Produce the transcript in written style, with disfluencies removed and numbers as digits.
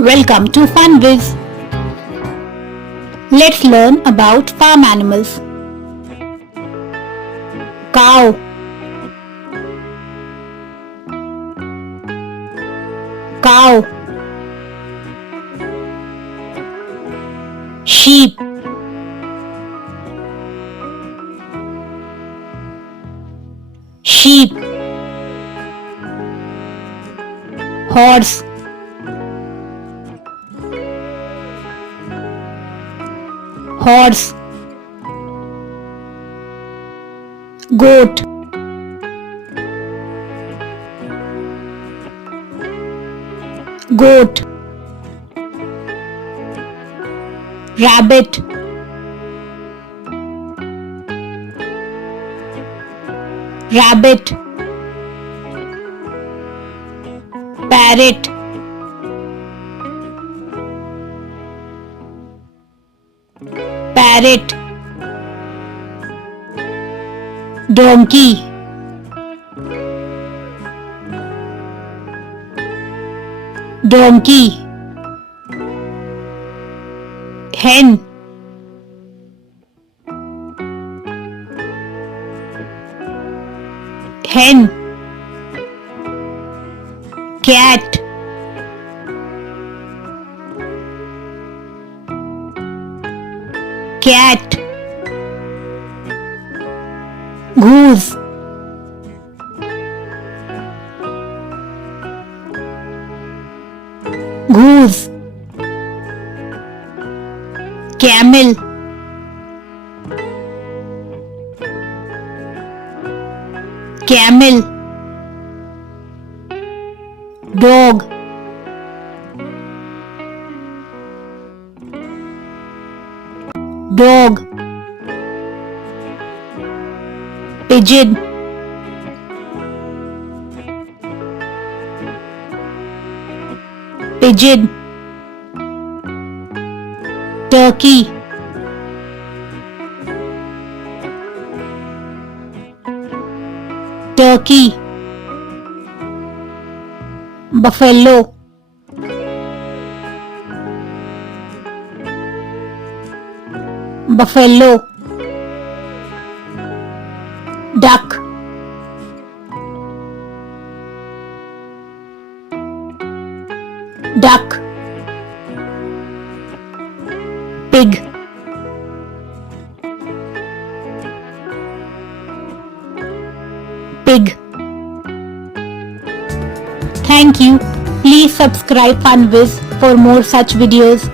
Welcome to Fun Vizz. Let's learn about farm animals. Cow, cow. Sheep, sheep. Horse, horse. Goat, goat. Rabbit, rabbit. Parrot, parrot. Donkey, donkey. Hen, hen. Cat, cat. Goose, goose. Camel, camel. Dog, dog. Pigeon, pigeon. Turkey, turkey. Buffalo, buffalo. Duck, duck. Pig, pig. Thank you. Please subscribe Fun Vizz for more such videos.